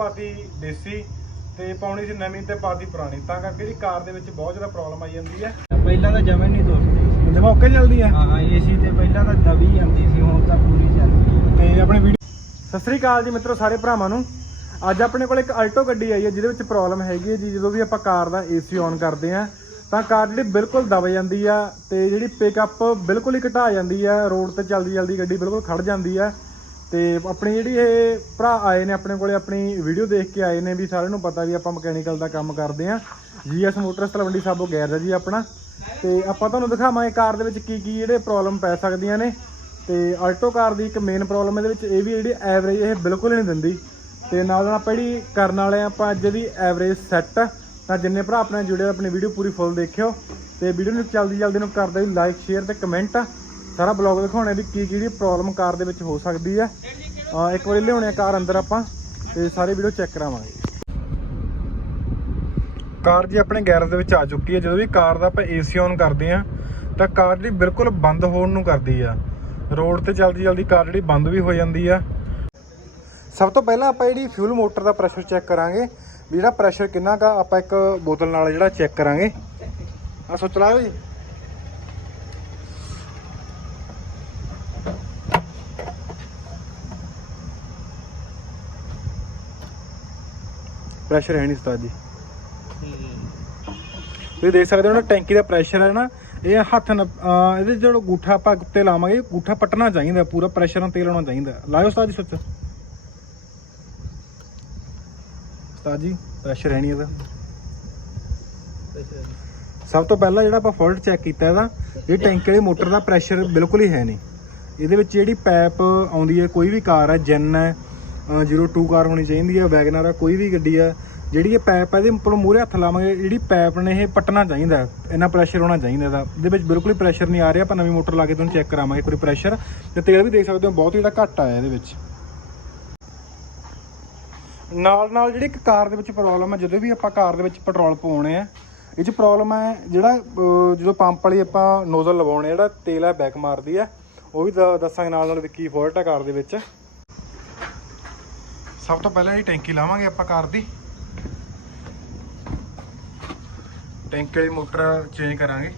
ਪਾਤੀ ਦੇਸੀ ਤੇ ਪਾਉਣੀ ਸੀ ਨਵੀਂ ਤੇ ਪਾਤੀ ਪੁਰਾਣੀ। ਤਾਂ ਕਰਕੇ ਜਿਹੜੀ ਕਾਰ ਦੇ ਵਿੱਚ ਬਹੁਤ ਜ਼ਿਆਦਾ ਪ੍ਰੋਬਲਮ ਆਈ ਜਾਂਦੀ ਹੈ। ਪਹਿਲਾਂ ਤਾਂ ਜਮੇ ਨਹੀਂ ਤੁਰਦੀ ਜਿਵੇਂ ਓਕੇ ਚੱਲਦੀ ਹੈ? ਹਾਂ ਏਸੀ ਤੇ ਪਹਿਲਾਂ ਤਾਂ ਦਬੀ ਜਾਂਦੀ ਸੀ ਹੁਣ ਤਾਂ ਪੂਰੀ ਚੱਲਦੀ ਹੈ ਤੇ ਆਪਣੀ ਵੀਡੀਓ ਸਤਿ ਸ੍ਰੀ ਅਕਾਲ ਜੀ ਮਿੱਤਰੋ ਸਾਰੇ ਭਰਾਵਾਂ ਨੂੰ। ਅੱਜ ਆਪਣੇ ਕੋਲ ਇੱਕ ਆਲਟੋ ਗੱਡੀ ਆਈ ਹੈ ਜਿਹਦੇ ਵਿੱਚ ਪ੍ਰੋਬਲਮ ਹੈਗੀ ਹੈ ਜੀ। ਜਦੋਂ ਵੀ ਆਪਾਂ ਕਾਰ ਦਾ ਏਸੀ ਔਨ ਕਰਦੇ ਆ ਤਾਂ ਕਾਰ ਜਿਹੜੀ ਬਿਲਕੁਲ ਦਬ ਜਾਂਦੀ ਆ ਤੇ ਜਿਹੜੀ ਪਿਕਅਪ ਬਿਲਕੁਲ ਹੀ ਘਟਾ ਜਾਂਦੀ ਆ। ਰੋਡ ਤੇ ਚੱਲਦੀ ਚੱਲਦੀ ਗੱਡੀ ਬਿਲਕੁਲ ਖੜ ਜਾਂਦੀ ਆ। ਤੇ ਆਪਣੀ ਜਿਹੜੀ ਇਹ ਭਰਾ ਆਏ ਨੇ ਆਪਣੇ ਕੋਲੇ ਆਪਣੀ ਵੀਡੀਓ ਦੇਖ ਕੇ ਆਏ ਨੇ ਵੀ ਸਾਰਿਆਂ ਨੂੰ ਪਤਾ ਵੀ ਆਪਾਂ ਮਕੈਨੀਕਲ ਦਾ ਕੰਮ ਕਰਦੇ ਆ ਜੀਐਸ ਮੋਟਰਸ ਤਲਵੰਡੀ ਸਾਬੋ ਗੈਰ ਹੈ ਜੀ ਆਪਣਾ। ਤੇ ਆਪਾਂ ਤੁਹਾਨੂੰ ਦਿਖਾਵਾਂਗੇ ਕਾਰ ਦੇ ਵਿੱਚ ਕੀ ਕੀ ਜਿਹੜੇ ਪ੍ਰੋਬਲਮ ਪੈ ਸਕਦੀਆਂ ਨੇ। ਤੇ ਆਲਟੋ ਕਾਰ ਦੀ ਇੱਕ ਮੇਨ ਪ੍ਰੋਬਲਮ ਇਹਦੇ ਵਿੱਚ ਇਹ ਵੀ ਜਿਹੜੀ ਐਵਰੇਜ ਇਹ ਬਿਲਕੁਲ ਹੀ ਨਹੀਂ ਦਿੰਦੀ। ਤੇ ਨਾਲ ਨਾਲ ਆਪਾਂ ਜਿਹੜੀ ਕਰਨ ਵਾਲੇ ਆ ਆਪਾਂ ਅੱਜ ਦੀ ਐਵਰੇਜ ਸੈੱਟ ਤਾਂ ਜਿੰਨੇ ਭਰਾ ਆਪਣੇ ਜੁੜੇ ਆ, ਆਪਣੀ ਵੀਡੀਓ ਪੂਰੀ ਫੁੱਲ ਦੇਖਿਓ। ਤੇ ਵੀਡੀਓ ਨੂੰ ਜਲਦੀ ਜਲਦੀ ਨੂੰ ਕਰ ਦਿਓ ਲਾਈਕ ਸ਼ੇਅਰ ਤੇ ਕਮੈਂਟ ਸਾਰਾ ਬਲੌਗ ਦਿਖਾਉਣੇ ਵੀ ਕੀ ਕਿਹੜੀ ਪ੍ਰੋਬਲਮ ਕਾਰ ਦੇ ਵਿੱਚ ਹੋ ਸਕਦੀ ਹੈ ਇੱਕ ਵਾਰੀ ਲਿਆਉਣੇ ਆ ਕਾਰ ਅੰਦਰ ਆਪਾਂ, ਤੇ ਸਾਰੇ ਵੀਡੀਓ ਚੈੱਕ ਕਰਾਵਾਂਗੇ। ਕਾਰ ਜੀ ਆਪਣੇ ਗੈਰੇਜ ਦੇ ਵਿੱਚ ਆ ਚੁੱਕੀ ਹੈ ਜਦੋਂ ਵੀ ਕਾਰ ਦਾ ਆਪਾਂ ਏਸੀ ਔਨ ਕਰਦੇ ਆ, ਤਾਂ ਕਾਰ ਜਿਹੜੀ ਬਿਲਕੁਲ ਬੰਦ ਹੋਣ ਨੂੰ ਕਰਦੀ ਆ। ਰੋਡ ਤੇ ਚਲਦੀ ਜਲਦੀ ਕਾਰ ਜਿਹੜੀ ਬੰਦ ਵੀ ਹੋ ਜਾਂਦੀ ਆ। ਸਭ ਤੋਂ ਪਹਿਲਾਂ ਆਪਾਂ ਜਿਹੜੀ ਫਿਊਲ ਮੋਟਰ ਦਾ ਪ੍ਰੈਸ਼ਰ ਚੈੱਕ ਕਰਾਂਗੇ। ਵੀ ਜਿਹੜਾ ਪ੍ਰੈਸ਼ਰ ਕਿੰਨਾ ਕਾ ਆਪਾਂ ਇੱਕ ਬੋਤਲ ਨਾਲ ਜਿਹੜਾ ਚੈੱਕ ਕਰਾਂਗੇ। ਆ ਸੋਚ ਲਾ ਜੀ ਪ੍ਰੈਸ਼ਰ ਹੈ ਨਹੀਂ ਉਸਤਾਦ ਜੀ ਤੁਸੀਂ ਦੇਖ ਸਕਦੇ ਹੋ ਨਾ ਟੈਂਕੀ ਦਾ ਪ੍ਰੈਸ਼ਰ ਹੈ ਨਾ ਇਹ ਹੱਥ ਨਾਲ ਅਹ ਇਹਦੇ ਜਿਹੜਾ ਗੂਠਾ ਆਪਾਂ ਉੱਤੇ ਲਾਵਾਂਗੇ ਗੂਠਾ ਪਟਣਾ ਚਾਹੀਦਾ ਪੂਰਾ ਪ੍ਰੈਸ਼ਰ ਨਾਲ ਤੇਲ ਆਉਣਾ ਚਾਹੀਦਾ। ਲਾਇਓ ਉਸਤਾਦ ਜੀ ਸੁੱਚ। ਉਸਤਾਦ ਜੀ ਪ੍ਰੈਸ਼ਰ ਹੈ ਨਹੀਂ ਇਹਦਾ। ਸਭ ਤੋਂ ਪਹਿਲਾਂ ਜਿਹੜਾ ਆਪਾਂ ਫਾਲਟ ਚੈੱਕ ਕੀਤਾ ਇਹਦਾ ਇਹ ਟੈਂਕੀ ਵਾਲੀ ਮੋਟਰ ਦਾ ਪ੍ਰੈਸ਼ਰ ਬਿਲਕੁਲ ਹੀ ਹੈ ਨਹੀਂ। ਇਹਦੇ ਵਿੱਚ ਜਿਹੜੀ ਪਾਈਪ ਆਉਂਦੀ ਹੈ ਕੋਈ ਵੀ ਕਾਰ ਹੈ ਜੈਨ ਹੈ 02 ਕਾਰ ਹੋਣੀ ਚਾਹੀਦੀ ਹੈ ਵੈਗਨਰ ਹੈ ਕੋਈ ਵੀ ਗੱਡੀ ਹੈ ਜਿਹੜੀ ਇਹ ਪੈਪ ਹੈ ਇਹਦੇ ਉੱਪਰ ਮੂਰੇ ਹੱਥ ਲਾਵਾਂਗੇ, ਜਿਹੜੀ ਪੈਪ ਨੇ ਇਹ ਪਟਣਾ ਚਾਹੀਦਾ ਹੈ। ਇੰਨਾ ਪ੍ਰੈਸ਼ਰ ਹੋਣਾ ਚਾਹੀਦਾ ਇਹਦਾ। ਇਹਦੇ ਵਿੱਚ ਬਿਲਕੁਲ ਹੀ ਪ੍ਰੈਸ਼ਰ ਨਹੀਂ ਆ ਰਿਹਾ, ਆਪਾਂ ਨਵੀਂ ਮੋਟਰ ਲਾ ਕੇ ਤੁਹਾਨੂੰ ਚੈੱਕ ਕਰਾਵਾਂਗੇ ਪੂਰੀ ਪ੍ਰੈਸ਼ਰ ਤੇ ਤੇਲ ਵੀ ਦੇਖ ਸਕਦੇ ਹੋ, ਬਹੁਤ ਜਿਹੜਾ ਘੱਟ ਆਇਆ ਇਹਦੇ ਵਿੱਚ। ਨਾਲ ਨਾਲ ਜਿਹੜੀ ਇੱਕ ਕਾਰ ਦੇ ਵਿੱਚ ਪ੍ਰੋਬਲਮ ਹੈ ਜਦੋਂ ਵੀ ਆਪਾਂ ਕਾਰ ਦੇ ਵਿੱਚ ਪੈਟਰੋਲ ਪਾਉਣੇ ਆ, ਇਹ 'ਚ ਪ੍ਰੋਬਲਮ ਹੈ ਜਿਹੜਾ ਜਦੋਂ ਪੰਪ ਵਾਲੀ ਆਪਾਂ ਨੋਜ਼ਲ ਲਵਾਉਣੇ ਜਿਹੜਾ ਤੇਲ ਹੈ ਬੈਕ ਮਾਰਦੀ ਹੈ ਉਹ ਵੀ ਦ- ਦੱਸਾਂਗੇ ਨਾਲ ਨਾਲ ਵੀ ਕੀ ਫਾਲਟ ਹੈ ਕਾਰ ਦੇ ਵਿੱਚ। ਸਭ ਤੋਂ ਪਹਿਲਾਂ ਇਹ ਟੈਂਕੀ ਲਾਵਾਂਗੇ ਆਪਾਂ ਕਾਰ ਦੀ। ਟੈਂਕੀ ਵਾਲੀ ਮੋਟਰ ਚੇਂਜ ਕਰਾਂਗੇ।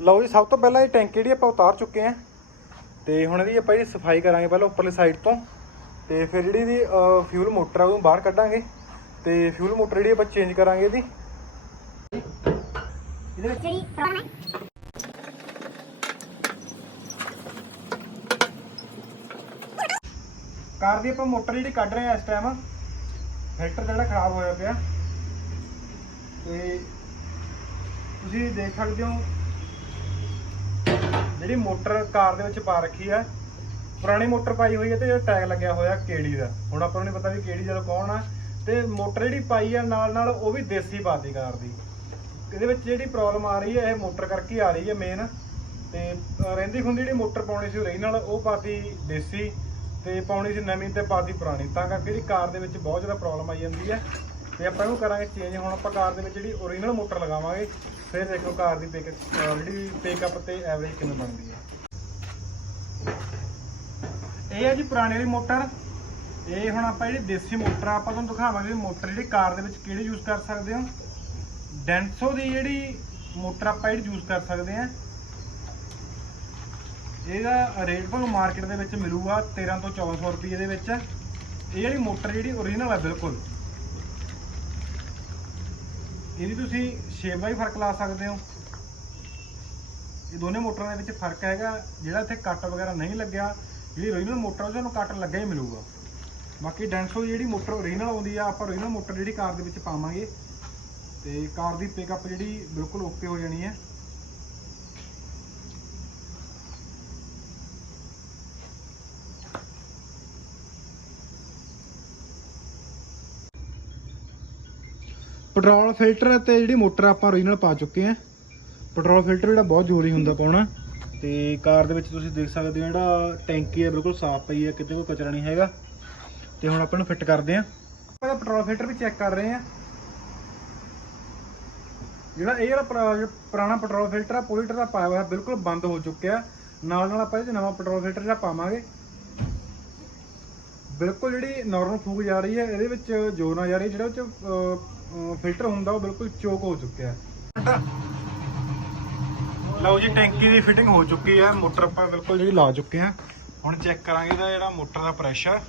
ਲਓ ਜੀ, ਸਭ ਤੋਂ ਪਹਿਲਾਂ ਇਹ ਟੈਂਕੀ ਜਿਹੜੀ ਆਪਾਂ ਉਤਾਰ ਚੁੱਕੇ ਆ ਤੇ ਹੁਣ ਇਹਦੀ ਆਪਾਂ ਇਹਦੀ ਸਫ਼ਾਈ ਕਰਾਂਗੇ ਪਹਿਲਾਂ ਉੱਪਰਲੇ ਸਾਈਡ ਤੋਂ। ਤੇ ਫਿਰ ਜਿਹੜੀ ਇਹਦੀ ਫਿਊਲ ਮੋਟਰ ਆ, ਉਹਨੂੰ ਬਾਹਰ ਕੱਢਾਂਗੇ। ਤੇ ਫਿਊਲ ਮੋਟਰ ਜਿਹੜੀ ਆਪਾਂ ਚੇਂਜ ਕਰਾਂਗੇ ਇਹਦੀ। ਇਹਦੇ ਵਿੱਚ ਜਿਹੜੀ ਪ੍ਰੋਬਲਮ ਹੈ। ਕਾਰ ਦੀ ਆਪਾਂ ਮੋਟਰ ਜਿਹੜੀ ਕੱਢ ਰਹੇ ਆ ਇਸ ਟਾਈਮ ਫਿਲਟਰ ਜਿਹੜਾ ਖਰਾਬ ਹੋਇਆ ਪਿਆ। ਤੇ ਤੁਸੀਂ ਦੇਖ ਸਕਦੇ ਹੋ, ਜਿਹੜੀ ਮੋਟਰ ਕਾਰ ਦੇ ਵਿੱਚ ਪਾ ਰੱਖੀ ਆ, ਪੁਰਾਣੀ ਮੋਟਰ ਪਾਈ ਹੋਈ ਹੈ ਤੇ ਇਹ ਟੈਗ ਲੱਗਿਆ ਹੋਇਆ ਕੇੜੀ ਦਾ। ਹੁਣ ਆਪਾਂ ਨੂੰ ਨਹੀਂ ਪਤਾ ਵੀ ਕੇੜੀ ਜਦੋਂ ਕੌਣ ਆ। ਤੇ ਮੋਟਰ ਜਿਹੜੀ ਪਾਈ ਆ ਨਾਲ ਨਾਲ ਉਹ ਵੀ ਦੇਸੀ ਪਾਤੀ ਕਾਰ ਦੀ। ਇਹਦੇ ਵਿੱਚ ਜਿਹੜੀ ਪ੍ਰੋਬਲਮ ਆ ਰਹੀ ਹੈ ਇਹ ਮੋਟਰ ਕਰਕੇ ਆ ਰਹੀ ਹੈ ਮੇਨ ਤੇ ਰਹਿੰਦੀ ਖੁੰਦੀ ਜਿਹੜੀ ਮੋਟਰ ਪਾਉਣੀ ਸੀ ਓਰੀਜਨਲ ਉਹ ਪਾਤੀ ਦੇਸੀ। ਤੇ ਪਾਉਣੀ ਸੀ ਨਵੀਂ ਤੇ ਪਾਤੀ ਪੁਰਾਣੀ। ਤਾਂ ਕਰਕੇ ਜਿਹੜੀ ਕਾਰ ਦੇ ਵਿੱਚ ਬਹੁਤ ਜ਼ਿਆਦਾ ਪ੍ਰੋਬਲਮ ਆਈ ਜਾਂਦੀ ਹੈ। ਤੇ ਆਪਾਂ ਇਹਨੂੰ ਕਰਾਂਗੇ ਚੇਂਜ ਹੁਣ ਆਪਾਂ ਕਾਰ ਦੇ ਵਿੱਚ ਜਿਹੜੀ ਓਰੀਜਨਲ ਮੋਟਰ ਲਗਾਵਾਂਗੇ, ਫਿਰ ਦੇਖੋ ਕਾਰ ਦੀ ਪਿਕ ਜਿਹੜੀ ਪਿਕਅਪ ਤੇ ਐਵਰੇਜ ਕਿੰਨੀ ਬਣਦੀ ਹੈ। ਇਹ ਹੈ ਜੀ ਪੁਰਾਣੀ ਵਾਲੀ ਮੋਟਰ ਇਹ ਹੁਣ ਆਪਾਂ ਜਿਹੜੀ ਦੇਸੀ ਮੋਟਰ ਆਪਾਂ ਤੁਹਾਨੂੰ ਦਿਖਾਵਾਂਗੇ ਮੋਟਰ ਜਿਹੜੀ ਕਾਰ ਦੇ ਵਿੱਚ ਕਿਹੜੀ ਯੂਜ਼ ਕਰ ਸਕਦੇ ਹੋ। ਡੈਂਸੋ ਦੀ ਜਿਹੜੀ ਮੋਟਰ ਆਪਾਂ ਜਿਹੜੀ ਯੂਜ਼ ਕਰ ਸਕਦੇ ਆ ਇਹਦਾ ਰੇਟ ਤੁਹਾਨੂੰ ਮਾਰਕੀਟ ਦੇ ਵਿੱਚ ਮਿਲੂਗਾ 13 ਤੋਂ 1400 ਰੁਪਏ ਦੇ ਵਿੱਚ। ਇਹ ਜਿਹੜੀ ਮੋਟਰ ਜਿਹੜੀ ਓਰੀਜਨਲ ਹੈ ਬਿਲਕੁਲ। ਇਹਦੀ ਤੁਸੀਂ ਸ਼ੇਪ ਦਾ ਵੀ ਫ਼ਰਕ ਲਾ ਸਕਦੇ ਹੋ। ਇਹ ਦੋਨੇ ਮੋਟਰਾਂ ਦੇ ਵਿੱਚ ਫ਼ਰਕ ਹੈਗਾ, ਜਿਹੜਾ ਇੱਥੇ ਕੱਟ ਵਗੈਰਾ ਨਹੀਂ ਲੱਗਿਆ, ਜਿਹੜੀ ਓਰੀਜਨਲ ਮੋਟਰ ਉਹ ਤੁਹਾਨੂੰ ਕੱਟ ਲੱਗਾ ਹੀ ਮਿਲੂਗਾ। ਬਾਕੀ ਡੈਂਸੋ ਦੀ ਜਿਹੜੀ ਮੋਟਰ ਓਰੀਜਨਲ ਆਉਂਦੀ ਆ, ਆਪਾਂ ਓਰੀਜਨਲ ਮੋਟਰ ਜਿਹੜੀ ਕਾਰ ਦੇ ਵਿੱਚ ਪਾਵਾਂਗੇ। ਤੇ ਕਾਰ ਦੀ ਪਿਕਅਪ ਜਿਹੜੀ ਬਿਲਕੁਲ ਓਕੇ ਹੋ ਜਾਣੀ ਹੈ। ਪੈਟਰੋਲ ਫਿਲਟਰ ਤੇ ਜਿਹੜੀ ਮੋਟਰ ਆਪਾਂ ਓਰੀਜਨਲ ਪਾ ਚੁੱਕੇ ਆ। ਪੈਟਰੋਲ ਫਿਲਟਰ ਜਿਹੜਾ ਬਹੁਤ ਜ਼ਰੂਰੀ ਹੁੰਦਾ ਪਾਉਣਾ। ਤੇ ਕਾਰ ਦੇ ਵਿੱਚ ਤੁਸੀਂ ਦੇਖ ਸਕਦੇ ਹੋ ਜਿਹੜਾ ਟੈਂਕੀ ਹੈ, ਬਿਲਕੁਲ ਸਾਫ਼ ਪਈ ਹੈ, ਕਿਤੇ ਕੋਈ ਕਚਰਾ ਨਹੀਂ ਹੈਗਾ। ਤੇ ਹੁਣ ਆਪਾਂ ਇਹਨੂੰ ਫਿੱਟ ਕਰਦੇ ਆ ਆਪਾਂ ਪੈਟਰੋਲ ਫਿਲਟਰ ਵੀ ਚੈੱਕ ਕਰ ਰਹੇ ਆ ਜਿਹੜਾ ਇਹ ਜਿਹੜਾ ਪੁਰਾਣਾ ਪੈਟਰੋਲ ਫਿਲਟਰ ਆ ਪੋਲੀਟਰ ਦਾ ਪਾਇਆ ਹੋਇਆ, ਬਿਲਕੁਲ ਬੰਦ ਹੋ ਚੁੱਕਿਆ। ਨਾਲ ਨਾਲ ਆਪਾਂ ਇਹ 'ਚ ਨਵਾਂ ਪੈਟਰੋਲ ਫਿਲਟਰ ਜਿਹੜਾ ਪਾਵਾਂਗੇ। ਬਿਲਕੁਲ ਜਿਹੜੀ ਨਾਰਮਲ ਫੂਕ ਜਾ ਰਹੀ ਹੈ, ਇਹਦੇ ਵਿੱਚ ਜ਼ੋਰ ਨਾ ਜਾ ਰਹੀ ਜਿਹੜਾ ਉਹ ਚ ਫਿਲਟਰ ਹੁੰਦਾ, ਉਹ ਬਿਲਕੁਲ ਚੋਕ ਹੋ ਚੁੱਕਿਆ ਹੈ। ਲਓ ਜੀ, ਟੈਂਕੀ ਦੀ ਫਿਟਿੰਗ ਹੋ ਚੁੱਕੀ ਹੈ, ਮੋਟਰ ਆਪਾਂ ਬਿਲਕੁਲ ਜਿਹੜੀ ਲਾ ਚੁੱਕੇ ਹਾਂ। ਹੁਣ ਚੈੱਕ ਕਰਾਂਗੇ ਇਹਦਾ ਜਿਹੜਾ ਮੋਟਰ ਦਾ ਪ੍ਰੈਸ਼ਰ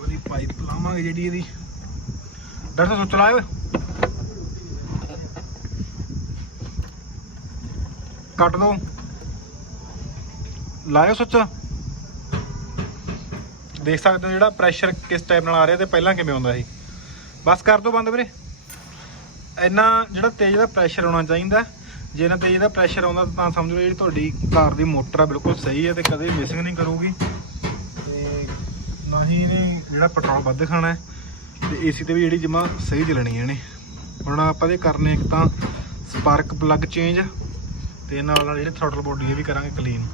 ਉਹਦੀ ਪਾਈਪ ਲਾਵਾਂਗੇ ਜਿਹੜੀ ਇਹਦੀ। ਡਾਕਟਰ ਸੁੱਚ ਲਾਇਓ। ਕੱਟ ਦੋ। ਲਾਇਓ ਸੁੱਚ। ਦੇਖ ਸਕਦੇ ਹੋ ਜਿਹੜਾ ਪ੍ਰੈਸ਼ਰ ਕਿਸ ਟਾਈਪ ਨਾਲ ਆ ਰਿਹਾ ਤੇ ਪਹਿਲਾਂ ਕਿਵੇਂ ਆਉਂਦਾ ਸੀ। ਬਸ ਕਰ ਦੋ ਬੰਦ ਵੀਰੇ। ਇੰਨਾ ਜਿਹੜਾ ਤੇਜ਼ ਦਾ ਪ੍ਰੈਸ਼ਰ ਆਉਣਾ ਚਾਹੀਦਾ ਜੇ ਨਾ ਤੇਜ਼ ਦਾ ਪ੍ਰੈਸ਼ਰ ਆਉਂਦਾ ਤਾਂ ਸਮਝ ਲਓ ਜਿਹੜੀ ਤੁਹਾਡੀ ਕਾਰ ਦੀ ਮੋਟਰ ਆ ਬਿਲਕੁਲ ਸਹੀ ਹੈ ਤੇ ਕਦੇ ਮਿਸਿੰਗ ਨਹੀਂ ਕਰੂਗੀ। ਤੇ ਨਾ ਹੀ ਇਹਨੇ ਜਿਹੜਾ ਪੈਟਰੋਲ ਵੱਧ ਖਾਣਾ ਹੈ ਤੇ ਏਸੀ ਤੇ ਵੀ ਜਿਹੜੀ ਜਮਾ ਸਹੀ ਚੱਲਣੀ ਹੈ ਇਹਨੇ। ਹੁਣ ਆਪਾਂ ਦੇ ਕਰਨੇ ਇੱਕ ਤਾਂ ਸਪਾਰਕ ਪਲੱਗ ਚੇਂਜ ਤੇ ਨਾਲ ਨਾਲ ਜਿਹੜੇ ਥਰੋਟਲ ਬੋਡੀ ਇਹ ਵੀ ਕਰਾਂਗੇ ਕਲੀਨ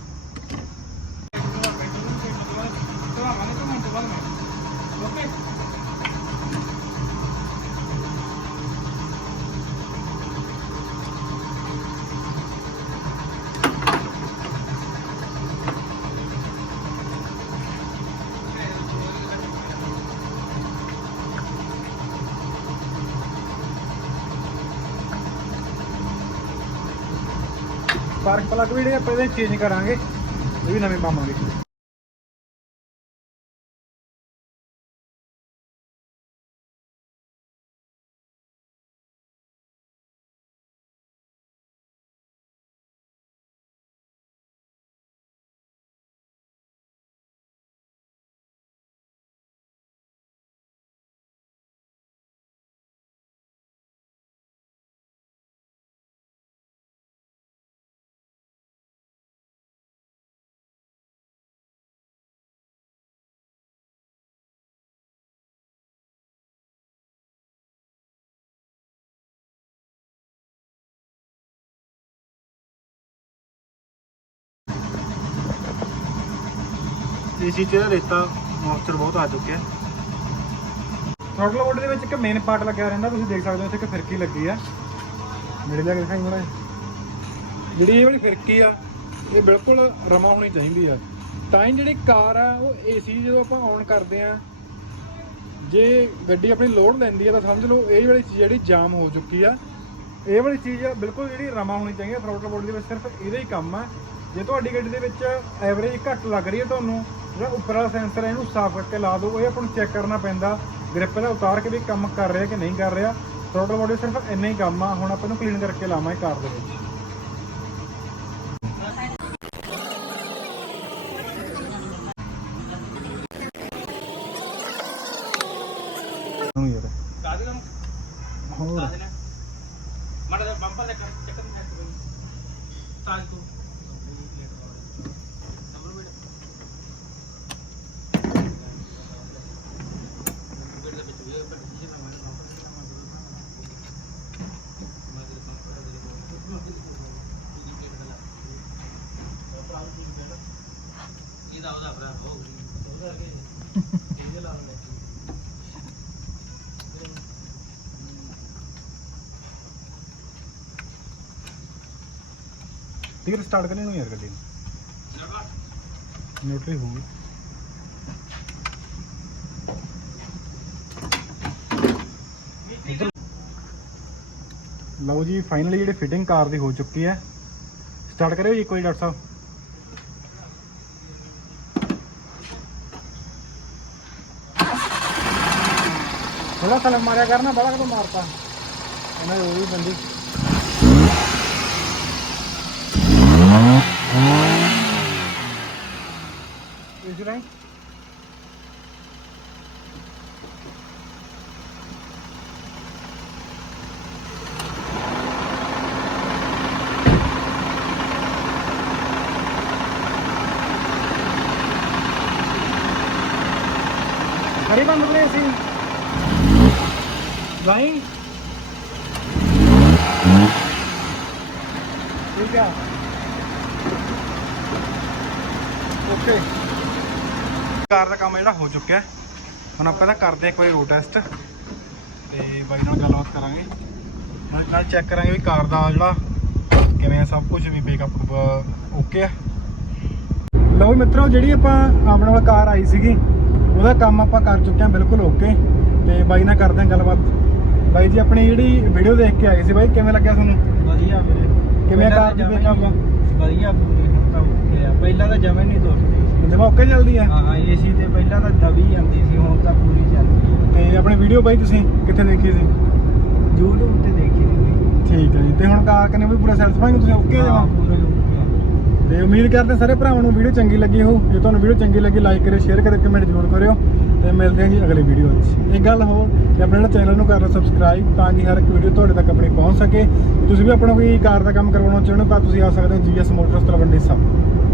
ਸਪਾਰਕ ਪਲੱਗ ਵੀ ਜਿਹੜੇ ਆਪਾਂ ਇਹਦੇ ਚੇਂਜ ਕਰਾਂਗੇ ਇਹ ਵੀ ਨਵੇਂ ਪਾਵਾਂਗੇ। ਏਸੀ ਚ ਇਹਦਾ ਰੇਤਾ ਮੋਇਸਚਰ ਬਹੁਤ ਆ ਚੁੱਕਿਆ ਥ੍ਰੋਟਲ ਬੋਡੀ ਦੇ ਵਿੱਚ ਇੱਕ ਮੇਨ ਪਾਰਟ ਲੱਗਿਆ ਰਹਿੰਦਾ, ਤੁਸੀਂ ਦੇਖ ਸਕਦੇ ਹੋ ਇੱਥੇ ਇੱਕ ਫਿਰਕੀ ਲੱਗੀ ਆ। ਮੇਰੇ ਲਿਆ ਕੇ ਦਿਖਾਈ ਮੜਾ ਜਿਹੜੀ ਇਹ ਵਾਲੀ ਫਿਰਕੀ ਆ, ਇਹ ਬਿਲਕੁਲ ਰਮਾ ਹੋਣੀ ਚਾਹੀਦੀ ਆ। ਤਾਂ ਹੀ ਜਿਹੜੀ ਕਾਰ ਆ, ਉਹ ਏਸੀ ਜਦੋਂ ਆਪਾਂ ਔਨ ਕਰਦੇ ਆ, ਜੇ ਗੱਡੀ ਆਪਣੀ ਲੋਡ ਲੈਂਦੀ ਆ ਤਾਂ ਸਮਝ ਲਓ ਇਹ ਵਾਲੀ ਚੀਜ਼ ਜਿਹੜੀ ਜਾਮ ਹੋ ਚੁੱਕੀ ਆ। ਇਹ ਵਾਲੀ ਚੀਜ਼ ਆ ਬਿਲਕੁਲ ਜਿਹੜੀ ਰਮਾ ਹੋਣੀ ਚਾਹੀਦੀ ਹੈ ਥ੍ਰੋਟਲ ਬੋਡੀ ਦੇ ਵਿੱਚ ਸਿਰਫ ਇਹਦਾ ਹੀ ਕੰਮ ਆ। ਜੇ ਤੁਹਾਡੀ ਗੱਡੀ ਦੇ ਵਿੱਚ ਐਵਰੇਜ ਘੱਟ ਲੱਗ ਰਹੀ ਹੈ ਤੁਹਾਨੂੰ ਜਿਹੜਾ ਉੱਪਰ ਵਾਲਾ ਸੈਂਸਰ ਹੈ ਇਹਨੂੰ ਸਾਫ਼ ਕਰਕੇ ਲਾ ਦਿਓ। ਇਹ ਆਪਾਂ ਨੂੰ ਚੈੱਕ ਕਰਨਾ ਪੈਂਦਾ ਗ੍ਰਿਪ ਦਾ ਉਤਾਰ ਕੇ ਵੀ ਕੰਮ ਕਰ ਰਿਹਾ ਕਿ ਨਹੀਂ ਕਰ ਰਿਹਾ। ਥ੍ਰੋਟਲ ਬੋਡੀ ਸਿਰਫ ਇੰਨਾ ਹੀ ਕੰਮ ਆ ਹੁਣ ਆਪਾਂ ਇਹਨੂੰ ਕਲੀਨ ਕਰਕੇ ਲਾਵਾਂਗੇ ਕਾਰ ਦੇ ਵਿੱਚ। ਹੋਰ ਮਾੜਾ ਜਿਹਾ ਬੰਪਰ ਦੇ ਚੱਕਰ ਨੂੰ ਚੱਕ ਬਈ ਤਾਜ ਤੋਂ ਟੀਰ ਸਟਾਰਟ ਕਰਨੀ ਨੂੰ ਯਾਰ ਗੱਡੀ ਨੂੰ। ਨਿਊਟਰੀ ਹੋਊਗੀ ਲਓ ਜੀ ਫਾਈਨਲੀ ਜਿਹੜੀ ਫਿਟਿੰਗ ਕਾਰ ਦੀ ਹੋ ਚੁੱਕੀ ਹੈ। ਸਟਾਰਟ ਕਰਿਓ ਜੀ ਵਾਰੀ ਡਾਕਟਰ ਸਾਹਿਬ। ਥੋੜਾ ਸਲਮ ਮਾਰਿਆ ਕਰਨਾ, ਬੜਾ ਕਦੋਂ ਮਾਰਤਾ। ਇਹਨਾਂ ਉਹ ਵੀ ਬੰਦੀ। Is it right? ਬੰਦ ਕਰੇ ਅਸੀਂ। ਲਾਈਨ ਠੀਕ ਆ ਓਕੇ ਕਾਰ ਦਾ ਕੰਮ ਜਿਹੜਾ ਹੋ ਚੁੱਕਿਆ। ਹੁਣ ਆਪਾਂ ਇਹਦਾ ਕਰਦੇ ਹਾਂ ਇੱਕ ਵਾਰੀ ਰੋਡ ਟੈਸਟ ਤੇ ਬਾਈ ਨਾਲ ਗੱਲਬਾਤ ਕਰਾਂਗੇ। ਹੁਣ ਨਾਲ ਚੈੱਕ ਕਰਾਂਗੇ ਵੀ ਕਾਰ ਦਾ ਜਿਹੜਾ ਕਿਵੇਂ ਆ, ਸਭ ਕੁਝ ਵੀ ਬੇਕਅਪ ਓਕੇ ਆ। ਲਓ ਵੀ ਮਿੱਤਰੋ, ਜਿਹੜੀ ਆਪਾਂ ਆਪਣੇ ਕੋਲ ਕਾਰ ਆਈ ਸੀਗੀ, ਉਹਦਾ ਕੰਮ ਆਪਾਂ ਕਰ ਚੁੱਕੇ ਹਾਂ ਬਿਲਕੁਲ ਓਕੇ ਤੇ ਬਾਈ ਨਾਲ ਕਰਦੇ ਹਾਂ ਗੱਲਬਾਤ। ਬਾਈ ਜੀ ਆਪਣੀ ਜਿਹੜੀ ਵੀਡੀਓ ਦੇਖ ਕੇ ਆਏ ਸੀ ਬਾਈ ਕਿਵੇਂ ਲੱਗਿਆ ਤੁਹਾਨੂੰ? ਵਧੀਆ ਵੀਰੇ। ਕਿਵੇਂ ਕਾਰ ਦੀ? ਹੀ ਵਧੀਆ ਪੂਰੀ ਹੁਣ ਤਾਂ ਓਕੇ ਆ ਪਹਿਲਾਂ ਤਾਂ ਜਮੇ ਨਹੀਂ ਤੁਰਦੀ ਜਮਾ ਓਕੇ ਚੱਲਦੀ ਆ ਹਾਂ ਏਸੀ ਤੇ ਪਹਿਲਾਂ ਤਾਂ ਦਬੀ ਜਾਂਦੀ ਸੀ ਹੁਣ ਤਾਂ ਪੂਰੀ ਚੱਲਦੀ ਹੈ। ਤੇ ਆਪਣੀ ਵੀਡੀਓ ਬਾਈ ਤੁਸੀਂ ਕਿੱਥੇ ਦੇਖੀ ਸੀ? YouTube ਤੇ ਦੇਖੀ ਸੀ ਠੀਕ ਹੈ ਜੀ। ਤੇ ਹੁਣ ਕਾਰ ਕਨੇ ਵੀ ਪੂਰਾ ਸੈਟੀਸਫਾਈ ਹੋ ਤੁਸੀਂ ਓਕੇ ਜਮਾ? ਹਾਂ ਪੂਰੇ ਤੇ ਉਮੀਦ ਕਰਦੇ ਹਾਂ ਸਾਰੇ ਭਰਾਵਾਂ ਨੂੰ ਵੀਡੀਓ ਚੰਗੀ ਲੱਗੀ ਹੋ ਜੇ ਤੁਹਾਨੂੰ ਵੀਡੀਓ ਚੰਗੀ ਲੱਗੀ ਲਾਈਕ ਕਰਿਓ ਸ਼ੇਅਰ ਕਰਿਓ ਕਮੈਂਟ ਜ਼ਰੂਰ ਕਰਿਓ। ਤੇ ਮਿਲਦੇ ਹਾਂ ਜੀ ਅਗਲੀ ਵੀਡੀਓ ਵਿੱਚ। ਇੱਕ ਗੱਲ ਹੋਰ ਕਿ ਆਪਣੇ ਜਿਹੜਾ ਚੈਨਲ ਨੂੰ ਕਰ ਲਓ ਸਬਸਕ੍ਰਾਈਬ ਤਾਂ ਕਿ ਹਰ ਇੱਕ ਵੀਡੀਓ ਤੁਹਾਡੇ ਤੱਕ ਆਪਣੀ ਪਹੁੰਚ ਸਕੇ। ਤੁਸੀਂ ਵੀ ਆਪਣਾ ਕੋਈ ਕਾਰ ਦਾ ਕੰਮ ਕਰਵਾਉਣਾ ਚਾਹੁੰਦੇ ਹੋ ਤਾਂ ਤੁਸੀਂ ਆ ਸਕਦੇ ਹੋ ਜੀਐਸ ਮੋਟਰਸ ਤਲਵੰਡੀ ਸਾਹਿਬ।